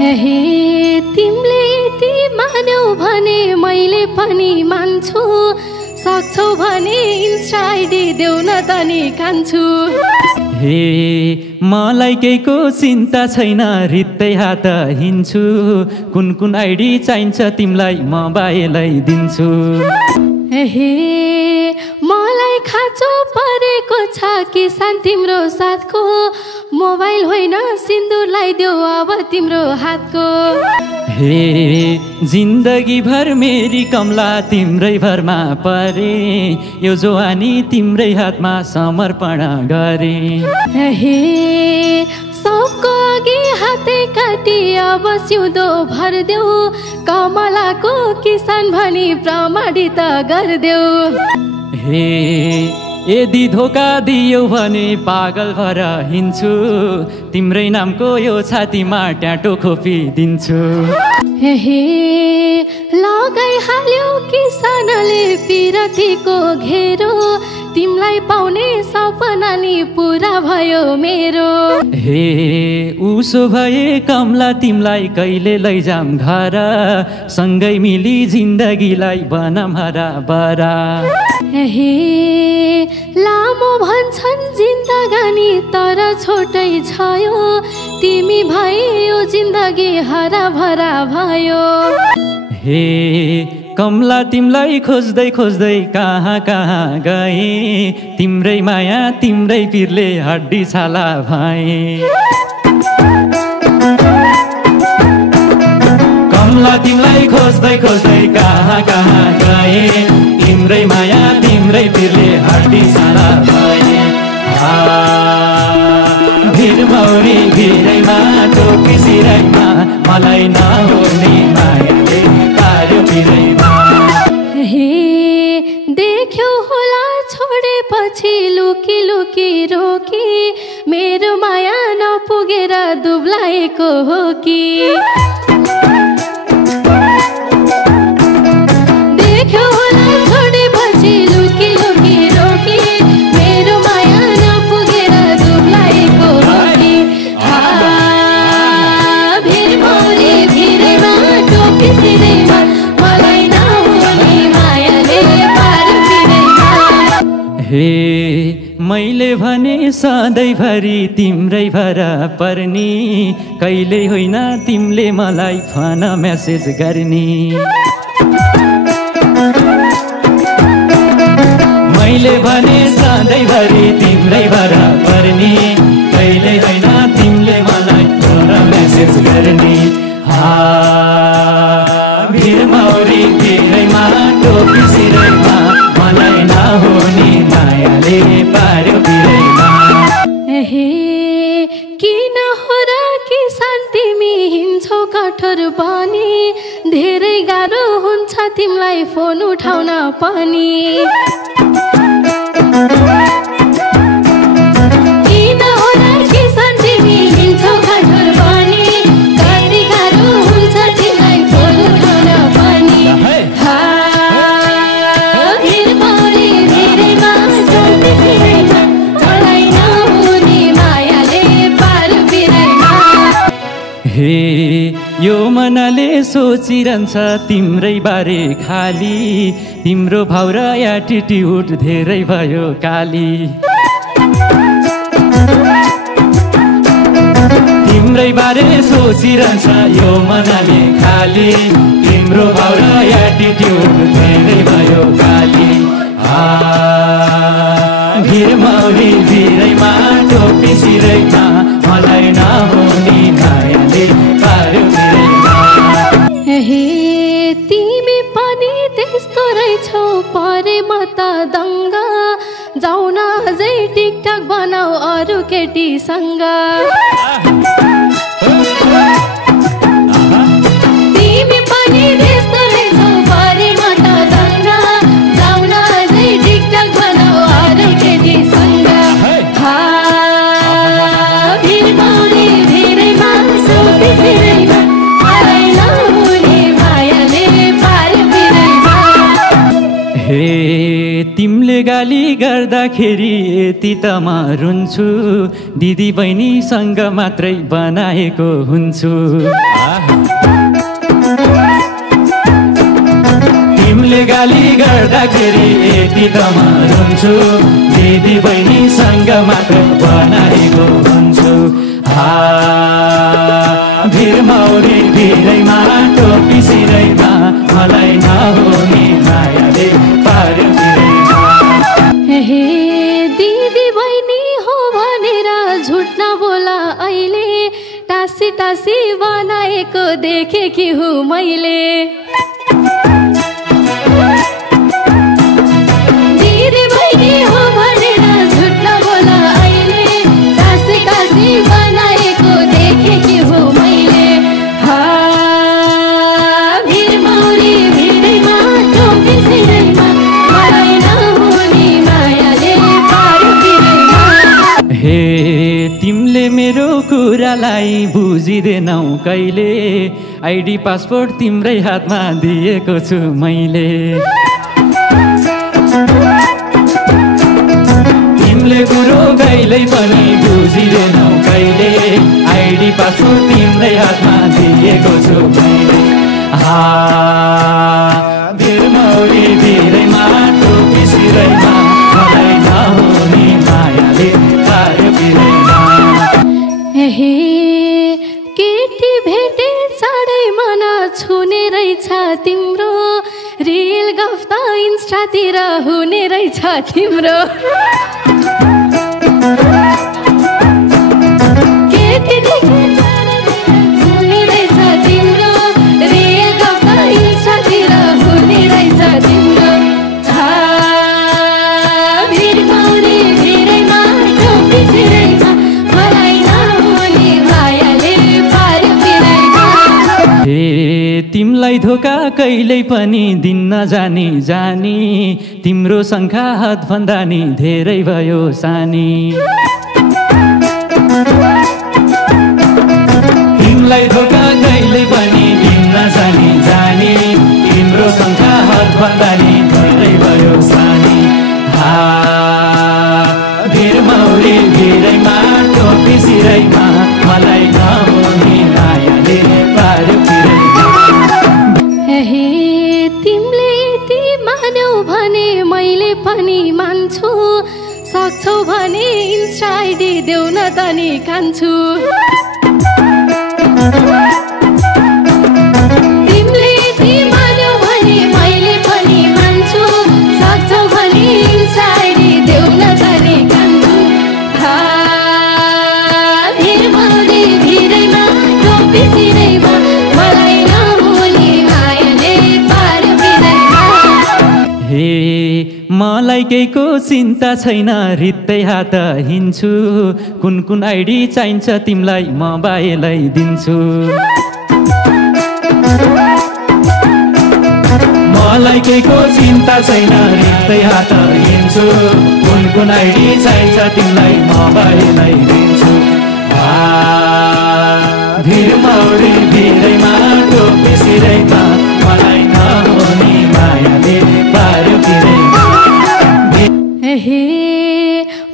हे तिमीले यति मान्यौ भने मैले पनि मान्छु सक्छौ भने इन्स्टा आइडी देऊ न त नि कान्छु हे मलाई केहीको चिन्ता छैन रित्तै हात हिँड्छु कुन कुन आइडी चाहिन्छ तिमीलाई मोबाइलै दिन्छु हे मलाई खाँचो परेको छ किसान तिम्रो साथको मोबाइल होइन सिन्दुर लगाइदेऊ अब तिम्रो हातको हे जिन्दगी भर मेरी कमला तिम्रै भरमा परे यो जवानी तिम्रै हातमा समर्पण गरे हे सबको अघि हातै काटी अब सिउँदो भरिदेऊ कमलाको किसान भनी प्रमाणित गरिदेऊ हे यदि धोका दियौ भने पागल भएर हिँड्छु तिम्रै नामको यो छातीमा ट्याटो खोपिदिन्छु हे लगाइहाल्यो किसानले पिरतीको घेरो तिमीलाई पाउने सपना नि पुरा भयो मेरो हे उसो भए कमला तिमीलाई कहिले लैजाम घर सँगै मिली जिन्दगीलाई बनाम हराभरा हे लामो भन्छन् जिन्दगानी तर छोटै छ यो तिमी भए यो जिन्दगी हराभरा भयो हे कमला तिमीलाई खोज्दै खोज्दै कहाँ कहाँ गए तिम्रै माया तिम्रै पिरले हड्डी छाला भए कमला तिमीलाई खोज्दै खोज्दै कहाँ कहाँ गए तिम्रै माया तिम्रै पिरले हड्डी छाला भए भिर मौरी भिरैमा टोपी सिरैमा मलाई नहोर्ने मायाले पार्यो पिरैमा हे देख्यो होला छोडेपछि लुकी लुकी रोकी मेरो माया नपुगेर दुब्लाएको हो कि देख्यो होला छोडेपछि लुकी लुकी रोकी मेरो माया नपुगेर दुब्लाएको हो कि भिर मौरी भिरैमा टोपी सिरैमा मलाई हे मैले भने सधैँभरि तिम्रै भर पर्नी कहिले होइन तिमीले मलाई फोन मेसेज गर्ने मैले भने सधैँभरि तिम्रै भर पर्नी कहिले होइन तिमीले मलाई फोन मेसेज गर्ने भिर मौरी भिरैमा टोपी सिरैमा मलाई नहुने मायाले पार्यो पिरैमा हे किन हो र किसान तिमी हिँड्छौ कठोर पनि धेरै गाह्रो हुन्छ तिमीलाई फोन उठाउन पनि किन हो र किसान तिमी हिँड्छौ कठोर पनि कति गाह्रो हुन्छ तिमीलाई फोन उठाउन पनि हे यो मनले सोचिरहन्छ तिम्रै बारे खाली तिम्रो भाउ र एटिट्युड धेरै भयो काली तिम्रै बारे सोचिरहन्छ यो मनले खाली तिम्रो भाउ र एटिट्युड धेरै भयो काली भिर मौरी भिरैमा टोपी सिरैमा मलाई नहुने मायाले पार्यो पिरैमा हे तिमी पनि त्यस्तो रहेछौ परे म त दङ्गा जाऊ न अझै टिकटक बनाऊ अरू केटीसँग तिमी पनि त्यस्तो रहेछौ परे म त दङ्गा जाऊ न अझै टिकटक बनाऊ अरू केटीसँग भिर मौरी भिरैमा टोपी सिरैमा मलाई नहुने मायाले पार्यो पिरैमा हे तिमीले गाली गर गर्दाखेरि यति त म रुन्छु दिदी बहिनीसँग मात्रै बनाएको हुन्छु तिमीले गाली गर्दाखेरि यति त म रुन्छु दिदी बहिनीसँग मात्रै बनाएको हुन्छु भिरमौरी भिरैमा टोपी सिरैमा मलाई नहुने मायाले पार्यो हे दिदी बहिनी हो भनेर झुट नबोला अहिले टासी टासी बनाएको देखेकी हुँ मैले दिदी बहिनी हो भनेर झुट नबोला अहिले टासी टासी बनाएको देखेकी हुँ मैले भिरमौरी भिरैमा टोपी सिरैमा मलाई नहुने मायाले पार्यो पिरैमा हे तिमीले मेरो कुरालाई बुझिँदैनौ कहिले आइडी पासपोर्ट तिम्रै हातमा दिएको छु मैले तिमीले कुरो कहिल्यै पनि बुझिँदैनौ कहिले आइडी पासपोर्ट तिम्रै हातमा दिएको छु मैले भिरमौरी भिरैमा टोपी सिरैमा मलाई नहुने मायाले पार्यो पिरैमा हे केटी भेटे चाँडै मन छुने रहेछ तिम्रो रिल गफ त इन्स्टातिर हुने रहेछ तिम्रो केटी देखे हुने रहेछ तिम्रो रिल गफ त इन्स्टातिर हुने रहेछ तिम्रो भिरमौरी भिरैमा टोपी सिरैमा मलाई नहुने मायाले पार्यो पिरैमा हे तिमलाई धोका कहिल्यै पनि दिन जानी जानी तिम्रो शङ्का हातभन्दा नि धेरै भयो सानी तिमलाई धोका कहिल्यै पनि दिन जानी जानी तिम्रो शङ्का हातभन्दा नि धेरै भयो सानी भिरमौरी भिरैमा टोपी सिरैमा मलाई नहुने मायाले पार्यो पिरैमा हे तिमीले यति मान्यौ भने मैले पनि मान्छु सक्छौ भने इन्स्टा आइडी देऊ न त नि कान्छु तिमीले यति मान्यौ भने मैले पनि मान्छु सक्छौ भने इन्स्टा आइडी देऊ न त नि कान्छु भिरमौरी भिरैमा टोपी सिरैमा मलाई नहुने मायाले पार्यो पिरैमा हे मलाई केहीको चिन्ता छैन रित्तै हात हिँड्छु कुन कुन आइडी चाहिन्छ तिमीलाई म बाएलाई दिन्छु मलाई केहीको चिन्ता छैन रित्तै हात हिँड्छु कुन कुन आइडी चाहिन्छ तिमीलाई म बाएलाई दिन्छु भिरमौरी भिरैमा टोपी सिरैमा मलाई नहुने मायाले पार्यो पिरैमा हे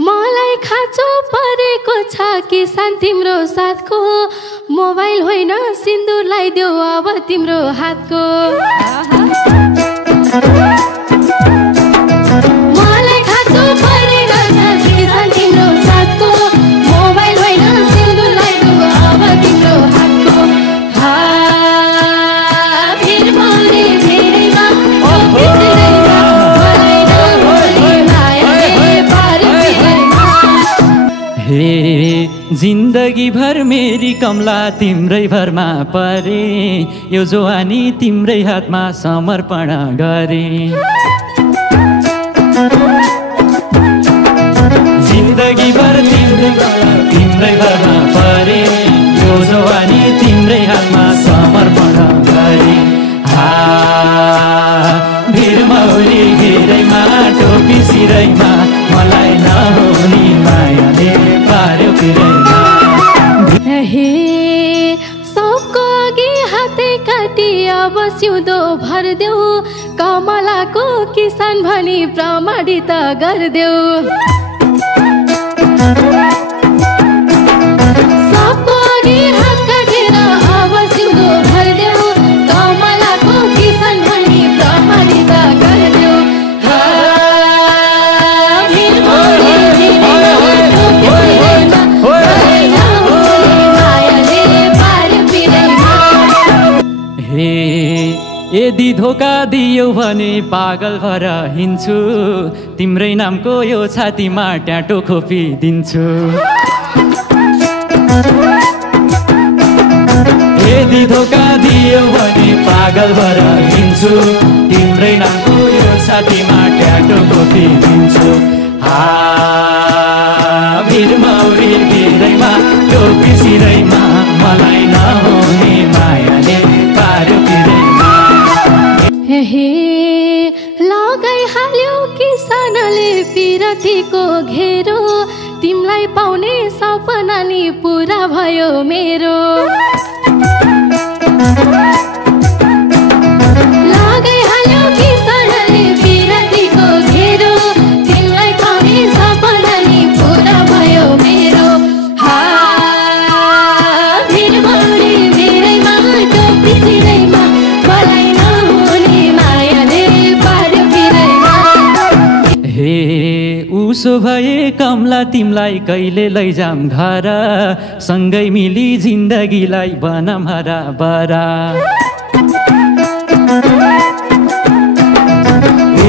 मलाई खाँचो परेको छ किसान तिम्रो साथको मोबाइल होइन सिन्दुर लगाइदेऊ अब तिम्रो हातको मलाई खाँचो परेको छ किसान तिम्रो साथको मोबाइल होइन सिन्दुर लगाइदेऊ अब तिम्रो हातको भिरमौरी भिरैमा टोपी सिरैमा मलाई नहुने मायाले पार्यो पिरैमा हे जिन्दगी भर मेरी कमला तिम्रै भरमा परे यो जवानी तिम्रै हातमा समर्पण गरे जिन्दगी भर तिम्रै भरमा परे यो जवानी तिम्रै हातमा समर्पण गरे भिरमौरी भिरैमा टोपी सिरैमा मलाई नहुने मायाले पार्यो पिरैमा हे सबको अघि हातै काट माटी अब सिउँदो भरिदेऊ कमलाको किसान भनी प्रमाणित गरिदेऊ सबको अघि हात काटेर अब सिउँदो भरिदेऊ कमलाको किसान भनी प्रमाणित गरिदेऊ यदि धोका दियौ भने पागल भएर हिँड्छु तिम्रै नामको यो छातीमा ट्याटो खोपिदिन्छु यदि धोका दियौ भने पागल भएर हिँड्छु तिम्रै नामको यो छातीमा ट्याटो खोपिदिन्छु भिरमौरी भिरैमा टोपी सिरैमा मलाई नहुने मायाले पार्यो पिरैमा हे लगाइहाल्यो किसानले पिरतीको घेरो तिमीलाई पाउने सपना नि पुरा भयो मेरो लगाइहाल्यो किसानले पिरतीको घेरो तिमीलाई पाउने सपना नि पुरा भयो मेरो भिरमौरी भिरैमा टोपी सिरैमा मलाई नहुने मायाले पार्यो पिरैमा उसो भए कमला तिमलाई कहिले लैजाम घर सँगै मिली जिन्दगीलाई बनाम हराभरा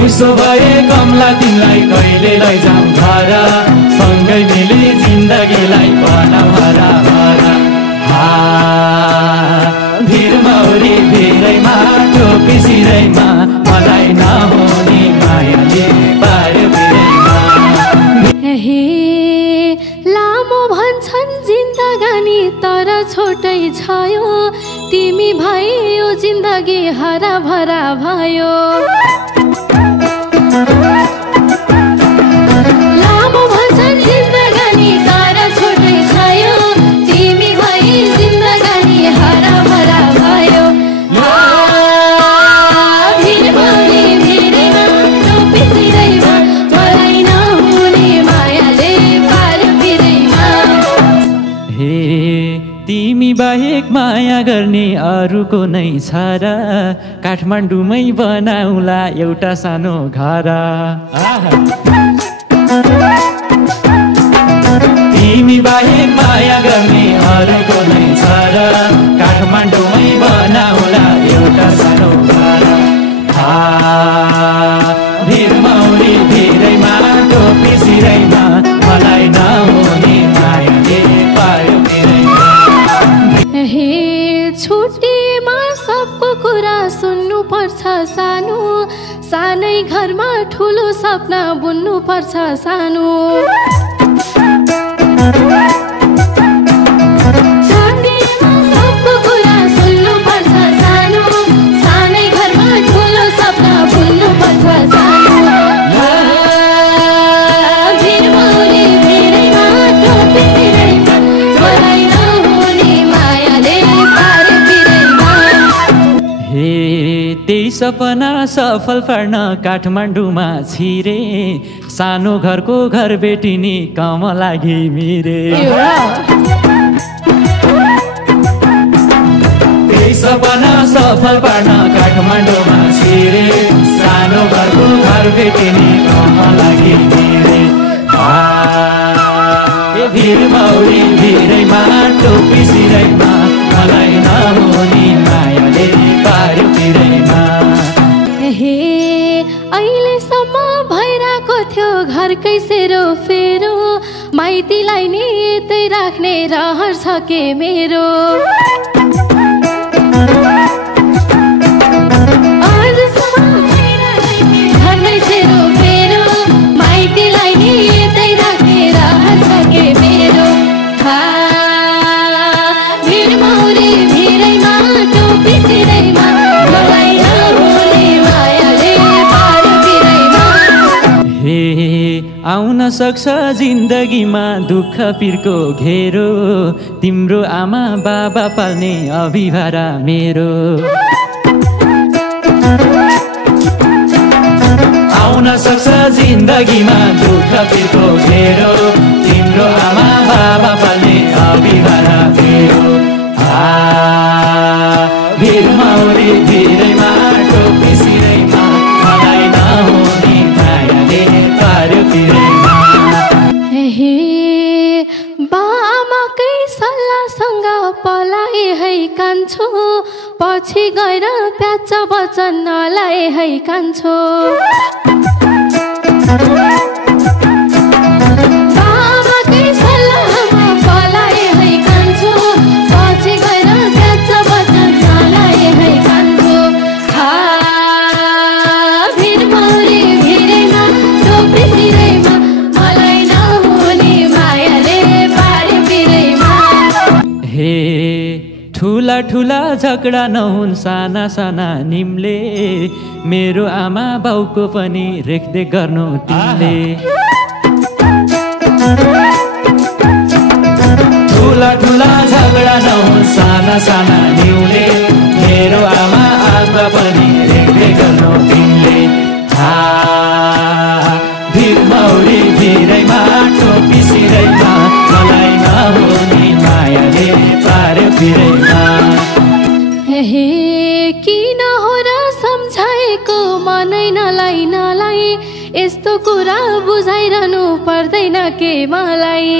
उसो भए कमला तिमलाई कहिले लैजाम घर सँगै मिली जिन्दगीलाई बनाम हराभरा भिरमौरी भिरैमा टोपी सिरैमा मलाई नहुने मायाले पार्यो पिरैमा लामो भन्छन् जिन्दगानी तर छोटै छयो तिमी भयो जिन्दगी हराभरा भयो लामो भन्छन् जिन्दगानी तर छोटै छयो तिमी भयो जिन्दगानी हराभरा भयो भिरमौरी भिरैमा टोपी सिरैमा मलाई नहुने मायाले पार्यो पिरैमा तिमी बाहेक माया गर्ने अरूको नै छ र काठमाडौँमै बनाउला एउटा सानो घर तिमी बाहेक माया गर्ने अरूको नै छ र काठमाडौँमै बनाउला एउटा सानो घर भिरमौरी भिरैमा टोपी सिरैमा मलाई नहुने मायाले पार्यो पिरैमा छुट्टीमा सबको कुरा सुन्नु पर्छ सानो सानै घरमा ठुलो सपना बुन्नु पर्छ सानो छुट्टीमा सबको कुरा सुन्नु पर्छ सानो सानै घरमा ठुलो सपना बुन्नु पर्छ सानो भिरमौरी भिरैमा टोपी सिरैमा मलाई नहुने मायाले पार्यो पिरैमा त्यही सपना सफल पार्न काठमाडौँमा छिरे सानो घरको घर बेटिनी कमला घिमिरे त्यही सपना सफल पार्न काठमाडौँमा छिरे सानो घरको घर बेटिनी कमला घिमिरे भिरमौरी भिरैमा टोपी सिरैमा मलाई नहुने मायाले पार्यो पिरैमा अहिलेसम्म भइरहेको थियो घरकै सेरो फेरो माइतीलाई नि यतै राख्ने रहर छ के मेरो घरमै सेरो फेरो माइतीलाई नि यतै राख्ने रहर छ के मेरो भिरमौरी भिरैमा टोपी सिरैमा मलाई नहुने मायाले पार्यो पिरैमा आउन सक्छ जिन्दगीमा दुःख पिरको घेरो तिम्रो आमा बाबा पाल्ने अभिभारा मेरो आउन सक्छ जिन्दगीमा दुःख पिरको घेरो तिम्रो आमा बाबा पाल्ने अभिभारा मेरो भिरमौरी भिरैमा टोपी सिरैमा मलाई नहुने मायाले पार्यो पिरैमा हे बामाकै सल्लाहसँग पलाए है कान्छो पछि गएर प्याच वचन नलाए है कान्छो बामाकै सल्लाहमा पलाए है कान्छो पछि गएर प्याच वचन नलाए है कान्छो भिरमौरी भिरैमा टोपी सिरैमा मलाई नहुने मायाले पार्यो पिरैमा हे ठुला ठुला झगडा नहुन् साना साना निम्ले मेरो आमा बाउको पनि रेखदेख गर्नु तिमीले ठुला ठुला झगडा नहुन् साना साना निम्ले मेरो आमा आमा पनि रेखदेख गर्नु तिमीले भिरमौरी भिरैमा टोपी सिरैमा मलाई नहुने मायाले पार्यो पिरैमा हे किन हो र सम्झाएको मनै नलाई नलाई यस्तो कुरा बुझाइरहनु पर्दैन के मलाई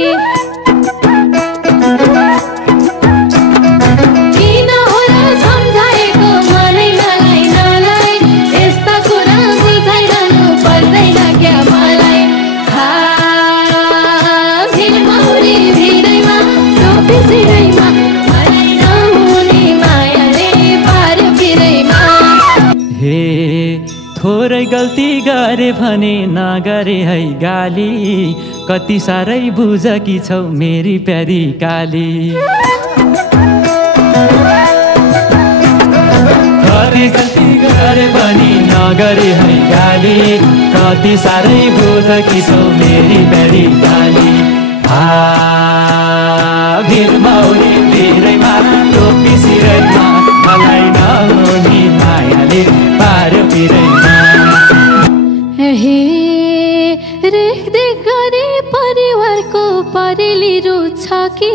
किन हो र सम्झाएको मनै नलाई नलाई यस्तो कुरा बुझाइरहनु पर्दैन के मलाई भिरमौरी भिरैमा टोपी सिरैमा मलाई नहुने मायाले पार्यो पिरैमा हे थोरै गल्ती गरे भने नगरे है गाली कति साह्रै बुझकी छौ मेरी प्यारी काली कति गल्ती गरे पनि नगरे है गाली कति साह्रै बुझकी छौ मेरी प्यारी काली भिरमौरी भिरैमा टोपी सिरैमा मलाई नहुने मायाले पार्यो पिरैमा हे रेखदेख गरे परिवारको परेली रुछ कि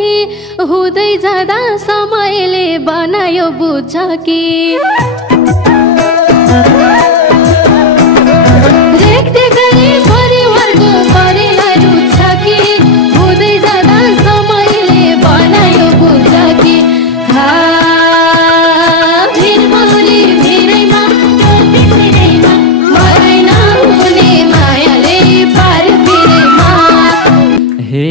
हुँदै जाँदा समयले बनायो बुझ कि रेखदेख गरे परिवारको परेली रुछ कि हुँदै जाँदा समयले बनायो बुझ कि भिरमौरी भिरैमा टोपी सिरैमा मलाई नहुने मायाले पार्यो पिरैमा हे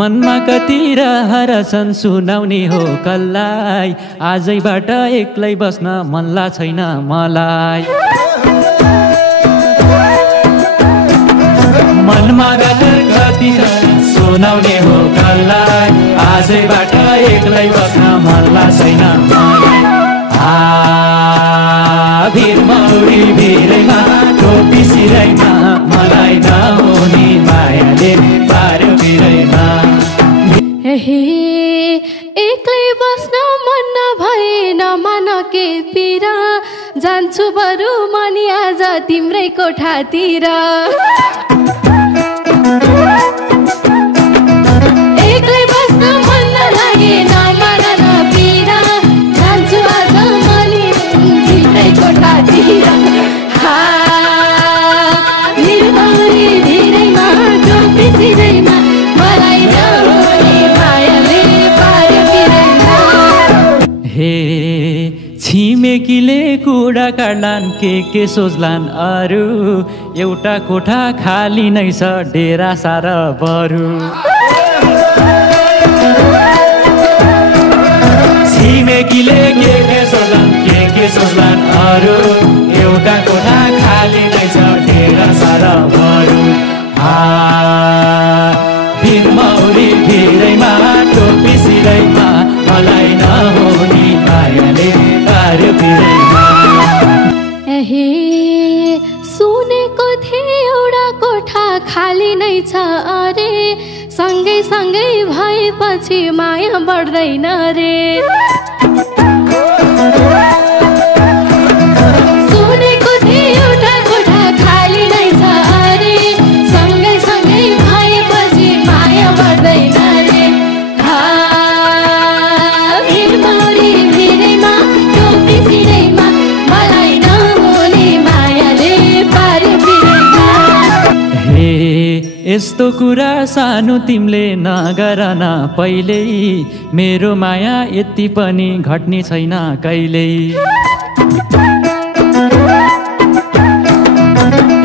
मनमा कति रहरछन् सुनाउने हो कसलाई आजैबाट एक्लै बस्न मनला छैन मलाई मनमा कति सुनाउने हो कसलाई आजैबाट एक्लै बस्न मनला छैन मलाई भिरमौरी भिरैमा टोपी सिरैमा मलाई नहुने मायाले पार्यो पिरैमा हे एक्लै बस्न मन नभए नमान के पिरा जान्छु बरु मनी आज तिम्रै कोठातिर एक्लै बस्न मन नलागे नमान नपिरा जान्छु आज मनी तिम्रै कोठातिर भिरमौरी भिरैमा टोपी सिरैमा मलाई नहुने मायाले पार्यो पिरैमा हे छिमेकीले कुरा काट्लान् के सोच्लान् अरू एउटा कोठा खाली नै छ डेरा सारा बरु छिमेकीले के सोच्लान् के सोच्लान् अरू एउटा कोठा खाली नै छ डेरा सारा बरु भिरमौरी भिरैमा टोपी सिरैमा मलाई नहुने मायाले पार्यो पिरैमा हे सुनेको थिए एउटा कोठा खाली नै भनेपछि माया बढ्दैन रे सुनेको थिए एउटा कोठा खाली नै छ अरे सँगै सँगै भएपछि माया बढ्दैन रे भिरमौरी भिरैमा टोपी सिरैमा मलाई नहुने मायाले पार्यो पिरैमा हे यस्तो कुरा सानो तिमीले नगर न पहिल्यै मेरो माया यति पनि घट्ने छैन कहिल्यै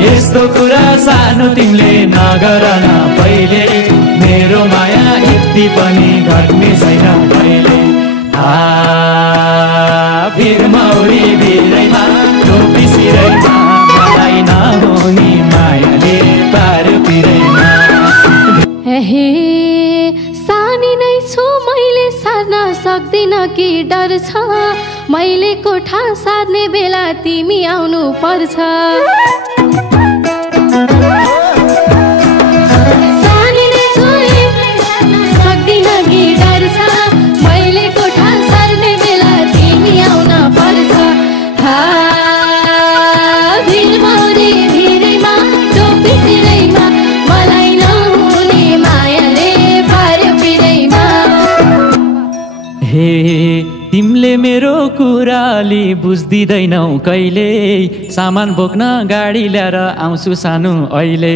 यस्तो कुरा सानो तिमीले नगर न पहिल्यै मेरो माया यति पनि घट्ने छैन कहिल्यै भिरमौरी भिरैमा टोपी सिरैमा मलाई नहुने मायाले पार्यो पिरैमा हे सानी नै छु मैले सार्न सक्दिन कि डर छ मैले कोठा सार्ने बेला तिमी आउनु पर्छ सानी नै छु सक्दिन कि डर छ मैले कोठा सार्ने बेला तिमी आउन पर्छ भिरमौरी भिरैमा टोपी सिरैमा मलाई नहुने मायाले पार्यो पिरैमा हे तिमीले मेरो कुराले बुझ्दिदैनौ कहिले सामान बोक्न गाडी ल्याएर आउँछु सानो अहिले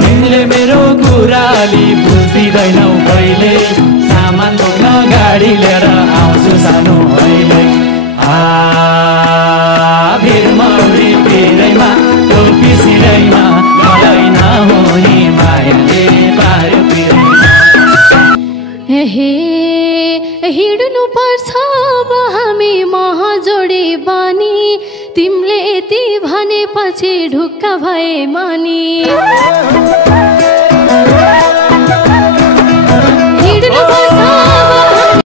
तिमीले मेरो कुराले बुझ्दिदैनौ कहिले सामान बोक्न गाडी ल्याएर आउँछु सानो अहिले भिरमौरी भिरैमा टोपी सिरैमा मलाई नहुने मायाले पार्यो पिरैमा हे हिँड्नु पर्छ अब हामी महजोडी बनी तिमीले यति भनेपछि ढुक्क भए मनी